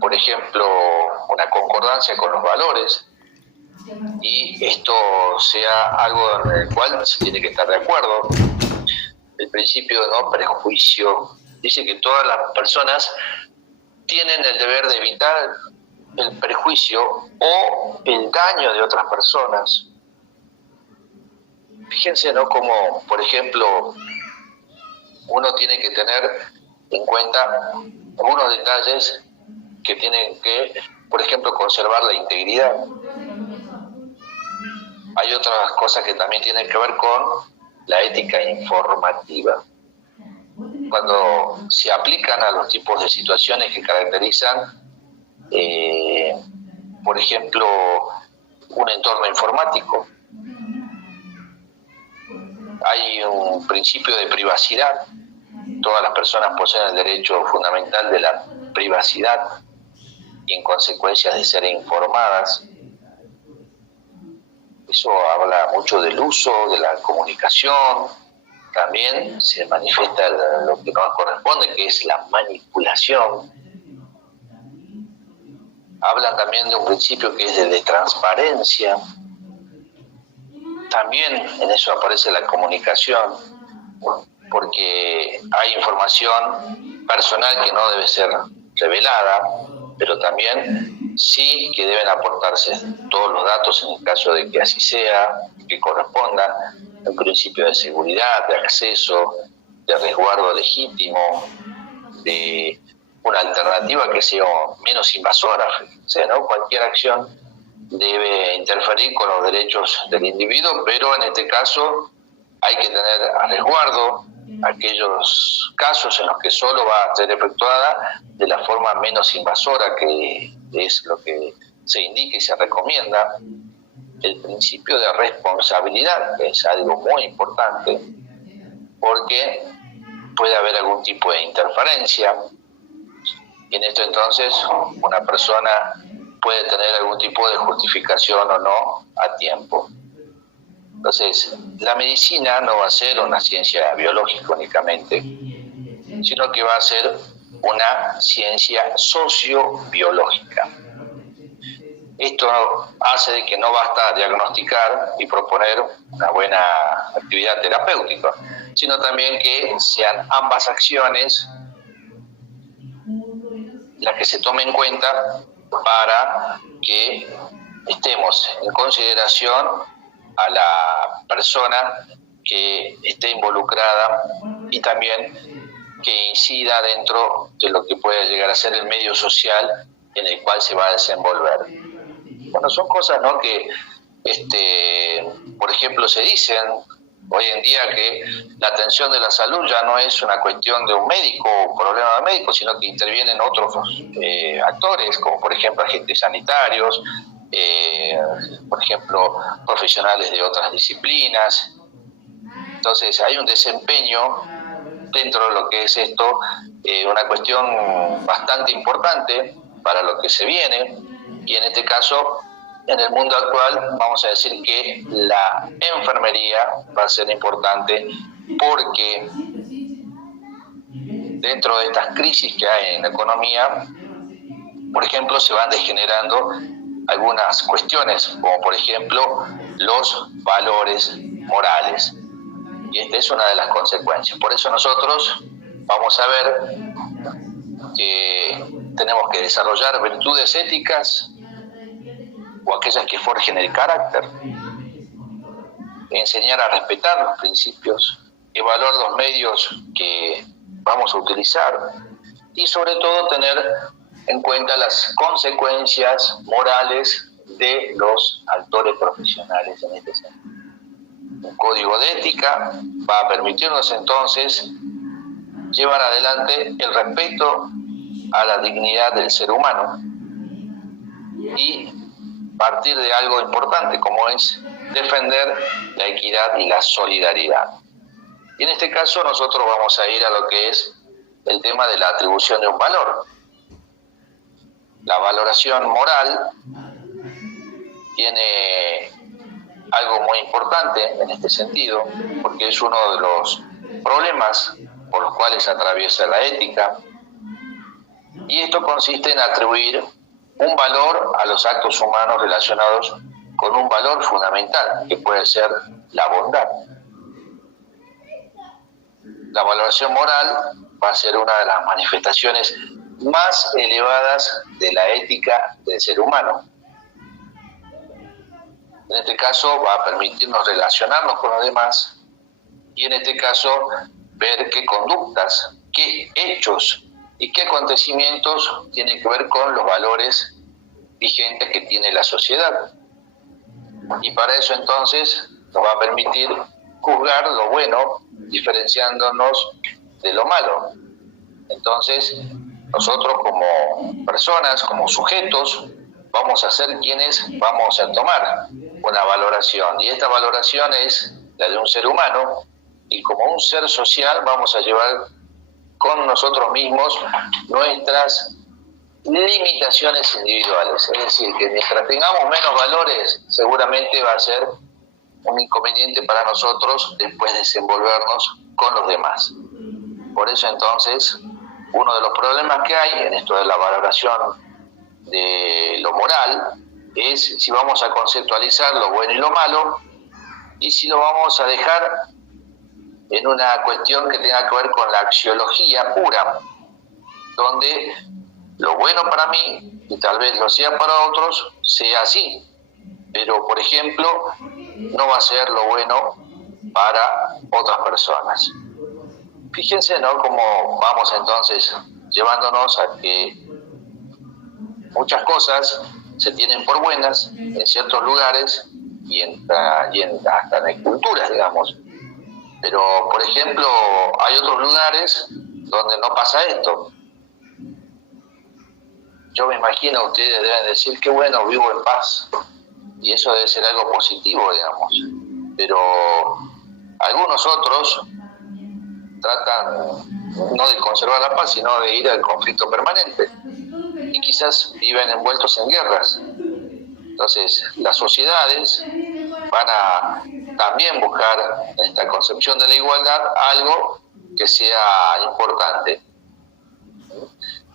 por ejemplo, una concordancia con los valores, y esto sea algo en el cual se tiene que estar de acuerdo. El principio de no prejuicio dice que todas las personas tienen el deber de evitar el prejuicio o el daño de otras personas. Fíjense, ¿no?, como, por ejemplo, uno tiene que tener en cuenta algunos detalles que tienen que, por ejemplo, conservar la integridad. Hay otras cosas que también tienen que ver con la ética informativa. Cuando se aplican a los tipos de situaciones que caracterizan, por ejemplo, un entorno informático, hay un principio de privacidad. Todas las personas poseen el derecho fundamental de la privacidad y en consecuencia de ser informadas. Eso habla mucho del uso de la comunicación. También se manifiesta lo que nos corresponde, que es la manipulación. Hablan también de un principio que es de transparencia. También en eso aparece la comunicación, porque hay información personal que no debe ser revelada, pero también sí que deben aportarse todos los datos en el caso de que así sea, que corresponda, el principio de seguridad, de acceso, de resguardo legítimo, de una alternativa que sea menos invasora. Fíjense, ¿no? Cualquier acción debe interferir con los derechos del individuo, pero en este caso hay que tener a resguardo aquellos casos en los que solo va a ser efectuada de la forma menos invasora, que es lo que se indica y se recomienda. El principio de responsabilidad, que es algo muy importante, porque puede haber algún tipo de interferencia, y en esto entonces una persona puede tener algún tipo de justificación o no a tiempo. Entonces, la medicina no va a ser una ciencia biológica únicamente, sino que va a ser una ciencia sociobiológica. Esto hace de que no basta diagnosticar y proponer una buena actividad terapéutica, sino también que sean ambas acciones las que se tomen en cuenta para que estemos en consideración a la persona que esté involucrada y también que incida dentro de lo que puede llegar a ser el medio social en el cual se va a desenvolver. Bueno, son cosas, ¿no?, que, por ejemplo, se dicen hoy en día que la atención de la salud ya no es una cuestión de un médico o problema de médico, sino que intervienen otros actores, como por ejemplo agentes sanitarios, por ejemplo profesionales de otras disciplinas. Entonces hay un desempeño dentro de lo que es esto, una cuestión bastante importante para lo que se viene, y en este caso, en el mundo actual, vamos a decir que la enfermería va a ser importante, porque dentro de estas crisis que hay en la economía, por ejemplo, se van degenerando algunas cuestiones, como por ejemplo los valores morales. Y esta es una de las consecuencias. Por eso nosotros vamos a ver que tenemos que desarrollar virtudes éticas o aquellas que forjen el carácter, enseñar a respetar los principios, evaluar los medios que vamos a utilizar y sobre todo tener en cuenta las consecuencias morales de los actores profesionales en este sentido. Un código de ética va a permitirnos entonces llevar adelante el respeto a la dignidad del ser humano y partir de algo importante como es defender la equidad y la solidaridad. Y en este caso nosotros vamos a ir a lo que es el tema de la atribución de un valor. La valoración moral tiene algo muy importante en este sentido, porque es uno de los problemas por los cuales atraviesa la ética. Y esto consiste en atribuir un valor a los actos humanos relacionados con un valor fundamental, que puede ser la bondad. La valoración moral va a ser una de las manifestaciones más elevadas de la ética del ser humano. En este caso va a permitirnos relacionarnos con los demás y en este caso ver qué conductas, qué hechos y qué acontecimientos tienen que ver con los valores vigentes que tiene la sociedad. Y para eso entonces nos va a permitir juzgar lo bueno, diferenciándonos de lo malo. Entonces, nosotros como personas, como sujetos, vamos a ser quienes vamos a tomar una valoración. Y esta valoración es la de un ser humano, y como un ser social vamos a llevar con nosotros mismos nuestras limitaciones individuales. Es decir, que mientras tengamos menos valores, seguramente va a ser un inconveniente para nosotros después desenvolvernos con los demás. Por eso entonces, uno de los problemas que hay en esto de la valoración de lo moral es si vamos a conceptualizar lo bueno y lo malo y si lo vamos a dejar en una cuestión que tenga que ver con la axiología pura, donde lo bueno para mí, y tal vez lo sea para otros, sea así, pero por ejemplo no va a ser lo bueno para otras personas. Fíjense, ¿no?, cómo vamos entonces llevándonos a que muchas cosas se tienen por buenas en ciertos lugares y hasta en culturas, digamos. Pero, por ejemplo, hay otros lugares donde no pasa esto. Yo me imagino, ustedes deben decir que bueno, vivo en paz, y eso debe ser algo positivo, digamos. Pero algunos otros tratan no de conservar la paz, sino de ir al conflicto permanente, y quizás viven envueltos en guerras. Entonces, las sociedades van a también buscar en esta concepción de la igualdad algo que sea importante.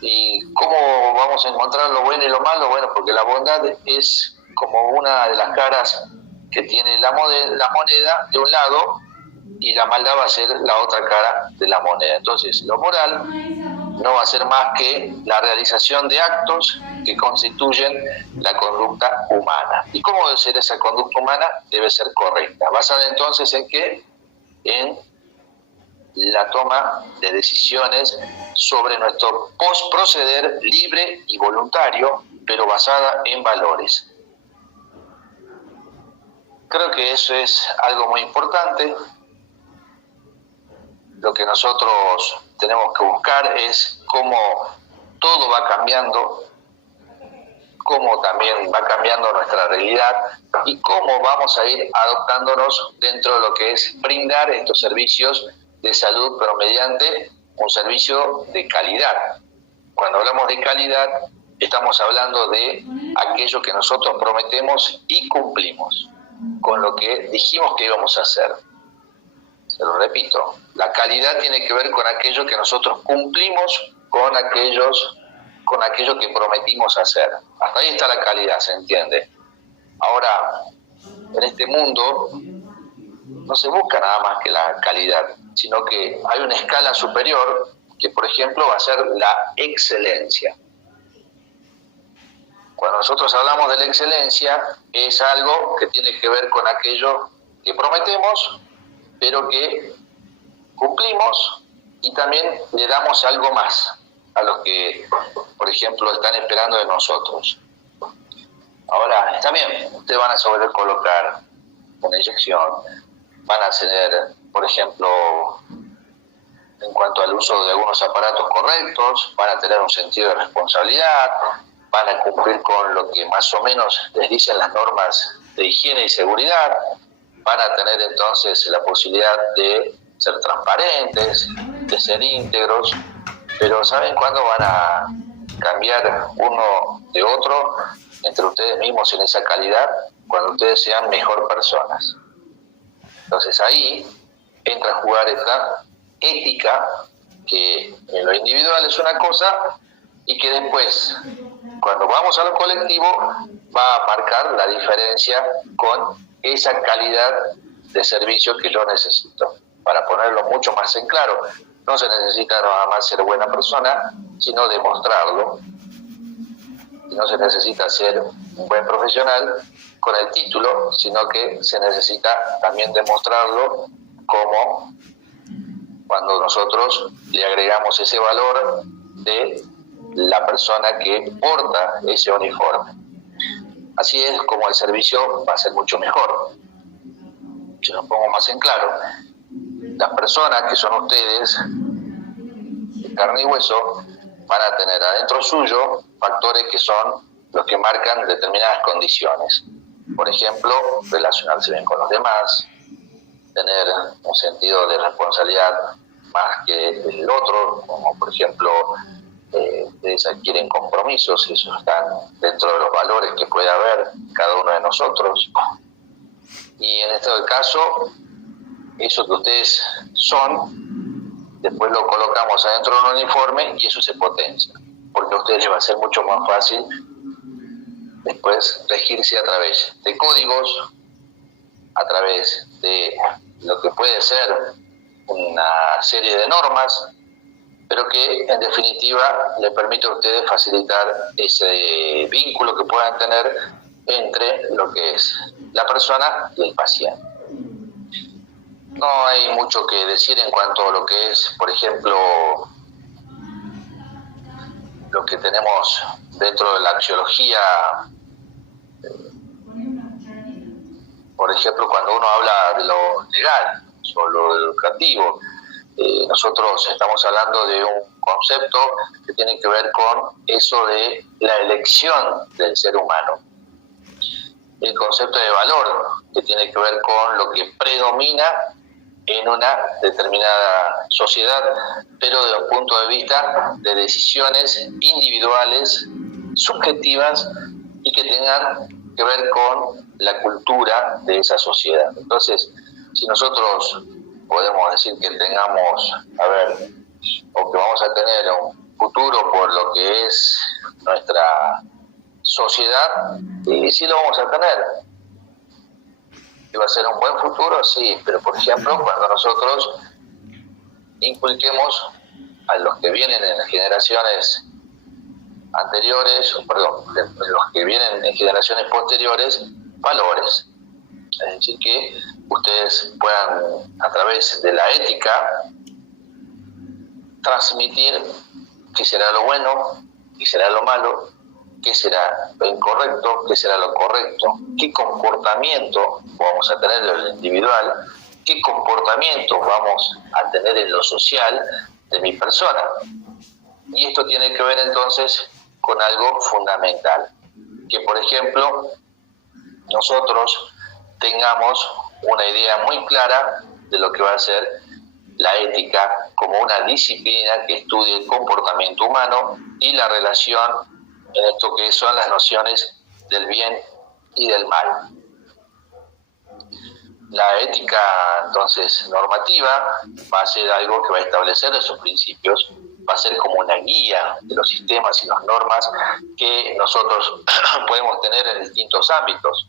¿Y cómo vamos a encontrar lo bueno y lo malo? Bueno, porque la bondad es como una de las caras que tiene la moneda de un lado, y la maldad va a ser la otra cara de la moneda. Entonces, lo moral no va a ser más que la realización de actos que constituyen la conducta humana. ¿Y cómo debe ser esa conducta humana? Debe ser correcta. ¿Basada entonces en qué? En la toma de decisiones sobre nuestro proceder libre y voluntario, pero basada en valores. Creo que eso es algo muy importante. Lo que nosotros tenemos que buscar es cómo todo va cambiando, cómo también va cambiando nuestra realidad y cómo vamos a ir adoptándonos dentro de lo que es brindar estos servicios de salud, pero mediante un servicio de calidad. Cuando hablamos de calidad, estamos hablando de aquello que nosotros prometemos y cumplimos con lo que dijimos que íbamos a hacer. Se lo repito, la calidad tiene que ver con aquello que nosotros cumplimos con aquello que prometimos hacer. Hasta ahí está la calidad, ¿se entiende? Ahora, en este mundo no se busca nada más que la calidad, sino que hay una escala superior que, por ejemplo, va a ser la excelencia. Cuando nosotros hablamos de la excelencia, es algo que tiene que ver con aquello que prometemos, pero que cumplimos, y también le damos algo más a los que, por ejemplo, están esperando de nosotros. Ahora, está bien, ustedes van a saber colocar una inyección, van a tener, por ejemplo, en cuanto al uso de algunos aparatos correctos, van a tener un sentido de responsabilidad, van a cumplir con lo que más o menos les dicen las normas de higiene y seguridad, van a tener entonces la posibilidad de ser transparentes, de ser íntegros, pero ¿saben cuándo van a cambiar uno de otro entre ustedes mismos en esa calidad? Cuando ustedes sean mejor personas. Entonces ahí entra a jugar esta ética, que en lo individual es una cosa y que después, cuando vamos a lo colectivo, va a marcar la diferencia con esa calidad de servicio que yo necesito. Para ponerlo mucho más en claro, no se necesita nada más ser buena persona, sino demostrarlo. Y no se necesita ser un buen profesional con el título, sino que se necesita también demostrarlo como cuando nosotros le agregamos ese valor de la persona que porta ese uniforme. Así es como el servicio va a ser mucho mejor. Si lo pongo más en claro, las personas que son ustedes, de carne y hueso, van a tener adentro suyo factores que son los que marcan determinadas condiciones. Por ejemplo, relacionarse bien con los demás, tener un sentido de responsabilidad más que el otro, como por ejemplo, ustedes adquieren compromisos, y eso están dentro de los valores que puede haber cada uno de nosotros. Y en este caso, eso que ustedes son, después lo colocamos adentro de un uniforme y eso se potencia, porque a ustedes les va a ser mucho más fácil después regirse a través de códigos, a través de lo que puede ser una serie de normas, pero que en definitiva le permite a ustedes facilitar ese vínculo que puedan tener entre lo que es la persona y el paciente. No hay mucho que decir en cuanto a lo que es, por ejemplo, lo que tenemos dentro de la axiología. Por ejemplo, cuando uno habla de lo legal o lo educativo, nosotros estamos hablando de un concepto que tiene que ver con eso de la elección del ser humano. El concepto de valor, que tiene que ver con lo que predomina en una determinada sociedad, pero desde un punto de vista de decisiones individuales, subjetivas y que tengan que ver con la cultura de esa sociedad. Entonces, si nosotros podemos decir que tengamos, o que vamos a tener un futuro por lo que es nuestra sociedad, y sí lo vamos a tener. ¿Y va a ser un buen futuro? Sí, pero por ejemplo, cuando nosotros inculquemos a los que vienen en generaciones anteriores, los que vienen en generaciones posteriores, valores. Es decir, que ustedes puedan, a través de la ética, transmitir qué será lo bueno, qué será lo malo, qué será lo incorrecto, qué será lo correcto, qué comportamiento vamos a tener en lo individual, qué comportamiento vamos a tener en lo social de mi persona. Y esto tiene que ver entonces con algo fundamental, que por ejemplo nosotros tengamos una idea muy clara de lo que va a ser la ética como una disciplina que estudie el comportamiento humano y la relación en esto que son las nociones del bien y del mal. La ética, entonces, normativa va a ser algo que va a establecer esos principios, va a ser como una guía de los sistemas y las normas que nosotros podemos tener en distintos ámbitos.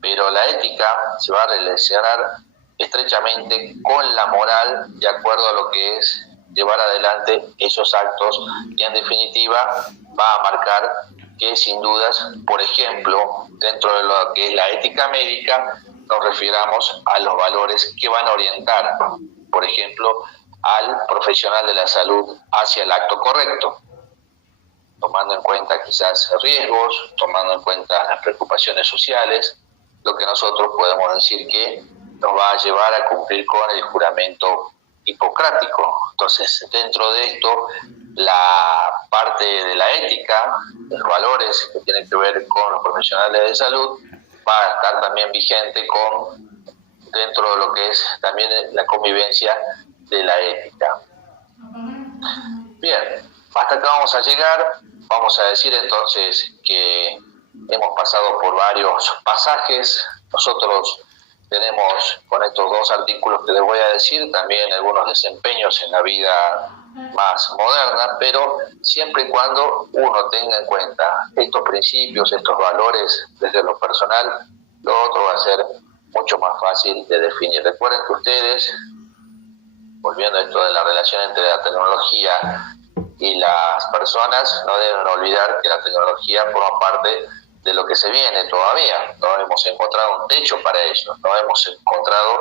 Pero la ética se va a relacionar estrechamente con la moral de acuerdo a lo que es llevar adelante esos actos y en definitiva va a marcar que sin dudas, por ejemplo, dentro de lo que es la ética médica, nos refiramos a los valores que van a orientar, por ejemplo, al profesional de la salud hacia el acto correcto, tomando en cuenta quizás riesgos, tomando en cuenta las preocupaciones sociales, lo que nosotros podemos decir que nos va a llevar a cumplir con el juramento hipocrático. Entonces, dentro de esto, la parte de la ética, los valores que tienen que ver con los profesionales de salud, va a estar también vigente dentro de lo que es también la convivencia de la ética. Bien, hasta acá vamos a llegar. Vamos a decir entonces que hemos pasado por varios pasajes. Nosotros tenemos con estos dos artículos que les voy a decir también algunos desempeños en la vida más moderna, pero siempre y cuando uno tenga en cuenta estos principios, estos valores desde lo personal, lo otro va a ser mucho más fácil de definir. Recuerden que ustedes, volviendo a esto de la relación entre la tecnología y las personas, no deben olvidar que la tecnología forma parte de lo que se viene todavía. No hemos encontrado un techo para ello, no hemos encontrado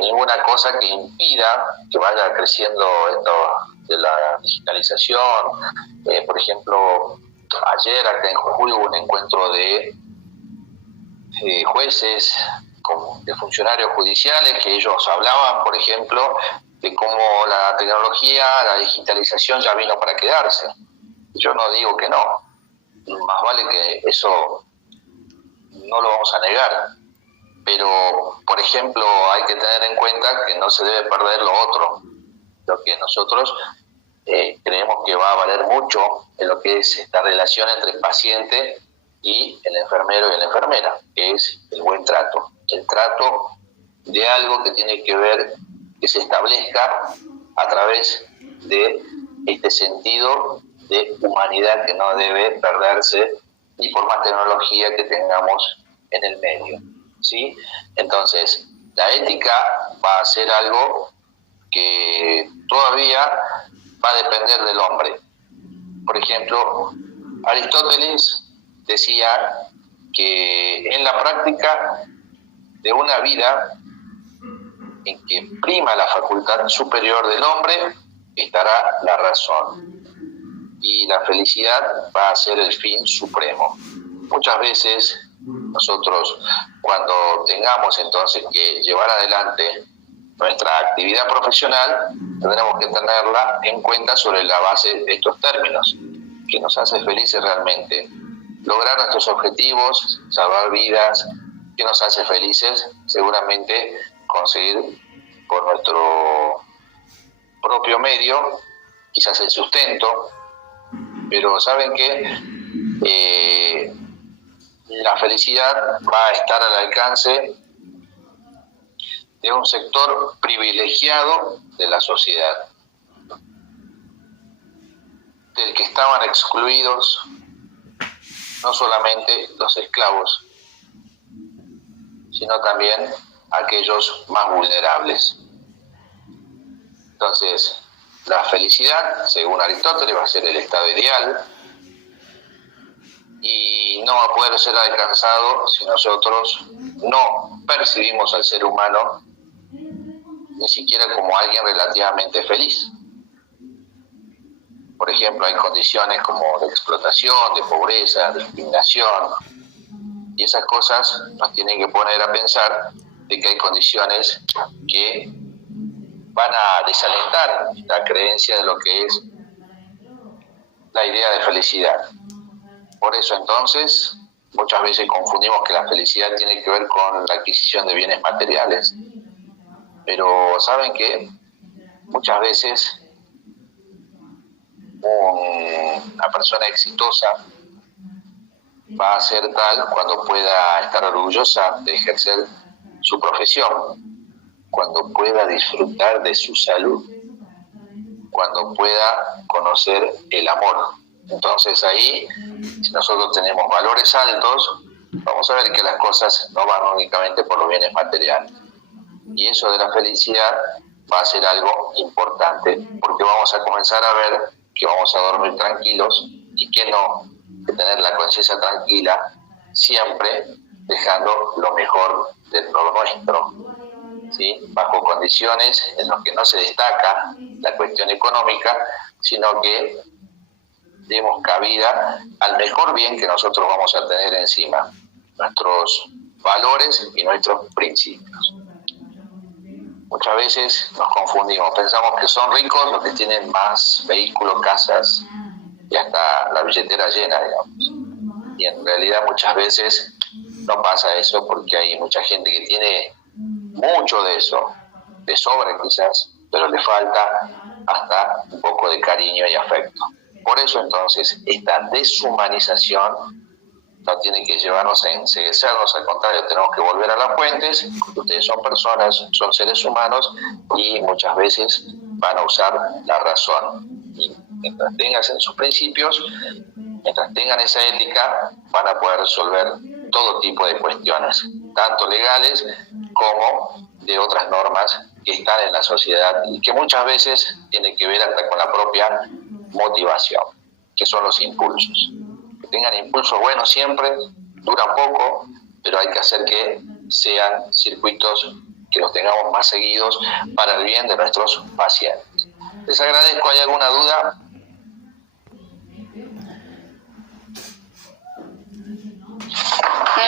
ninguna cosa que impida que vaya creciendo esto de la digitalización. Por ejemplo, ayer acá en Jujuy hubo un encuentro de jueces, de funcionarios judiciales, que ellos hablaban, por ejemplo, de cómo la tecnología, la digitalización ya vino para quedarse. Yo no digo que no, más vale que eso no lo vamos a negar, pero, por ejemplo, hay que tener en cuenta que no se debe perder lo otro, lo que nosotros creemos que va a valer mucho en lo que es esta relación entre el paciente y el enfermero y la enfermera, que es el buen trato, el trato de algo que tiene que ver, que se establezca a través de este sentido de humanidad que no debe perderse ni por más tecnología que tengamos en el medio, ¿sí? Entonces, la ética va a ser algo que todavía va a depender del hombre. Por ejemplo, Aristóteles decía que en la práctica de una vida en que prima la facultad superior del hombre estará la razón y la felicidad va a ser el fin supremo. Muchas veces nosotros, cuando tengamos entonces que llevar adelante nuestra actividad profesional, tendremos que tenerla en cuenta sobre la base de estos términos, que nos hace felices realmente. Lograr nuestros objetivos, salvar vidas, que nos hace felices, seguramente conseguir por nuestro propio medio, quizás el sustento, pero saben que la felicidad va a estar al alcance de un sector privilegiado de la sociedad, del que estaban excluidos no solamente los esclavos, sino también aquellos más vulnerables. Entonces, la felicidad, según Aristóteles, va a ser el estado ideal y no va a poder ser alcanzado si nosotros no percibimos al ser humano ni siquiera como alguien relativamente feliz. Por ejemplo, hay condiciones como de explotación, de pobreza, de discriminación, y esas cosas nos tienen que poner a pensar de que hay condiciones que van a desalentar la creencia de lo que es la idea de felicidad. Por eso entonces muchas veces confundimos que la felicidad tiene que ver con la adquisición de bienes materiales, pero saben que muchas veces una persona exitosa va a ser tal cuando pueda estar orgullosa de ejercer su profesión, cuando pueda disfrutar de su salud, cuando pueda conocer el amor. Entonces ahí, si nosotros tenemos valores altos, vamos a ver que las cosas no van únicamente por los bienes materiales. Y eso de la felicidad va a ser algo importante, porque vamos a comenzar a ver que vamos a dormir tranquilos y que no, que tener la conciencia tranquila, siempre dejando lo mejor de lo nuestro, ¿sí? Bajo condiciones en las que no se destaca la cuestión económica, sino que demos cabida al mejor bien que nosotros vamos a tener encima, nuestros valores y nuestros principios. Muchas veces nos confundimos, pensamos que son ricos los que tienen más vehículos, casas y hasta la billetera llena, digamos. Y en realidad muchas veces no pasa eso, porque hay mucha gente que tiene mucho de eso, de sobra quizás, pero le falta hasta un poco de cariño y afecto. Por eso entonces esta deshumanización no tiene que llevarnos a enceguecernos, al contrario, tenemos que volver a las fuentes. Ustedes son personas, son seres humanos y muchas veces van a usar la razón. Y mientras tengan sus principios, mientras tengan esa ética, van a poder resolver todo tipo de cuestiones, tanto legales como de otras normas que están en la sociedad y que muchas veces tienen que ver hasta con la propia motivación, que son los impulsos. Que tengan impulsos buenos siempre, duran poco, pero hay que hacer que sean circuitos que los tengamos más seguidos para el bien de nuestros pacientes. Les agradezco. ¿Hay alguna duda?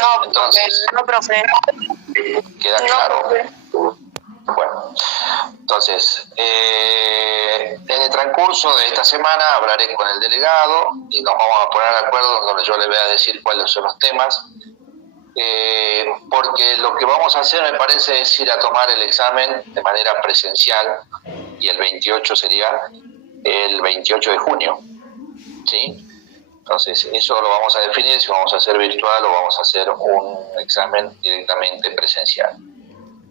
No, entonces, no, profe. ¿Queda claro? Bueno, entonces, en el transcurso de esta semana hablaré con el delegado y nos vamos a poner de acuerdo donde yo le voy a decir cuáles son los temas, porque lo que vamos a hacer me parece es ir a tomar el examen de manera presencial y el 28 sería el 28 de junio, ¿sí? Entonces, eso lo vamos a definir, si vamos a hacer virtual o vamos a hacer un examen directamente presencial.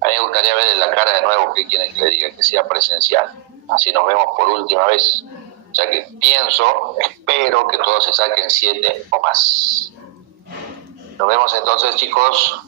A mí me gustaría ver en la cara de nuevo qué quieren que le diga, que sea presencial. Así nos vemos por última vez. O sea que espero que todos se saquen 7 o más. Nos vemos entonces, chicos.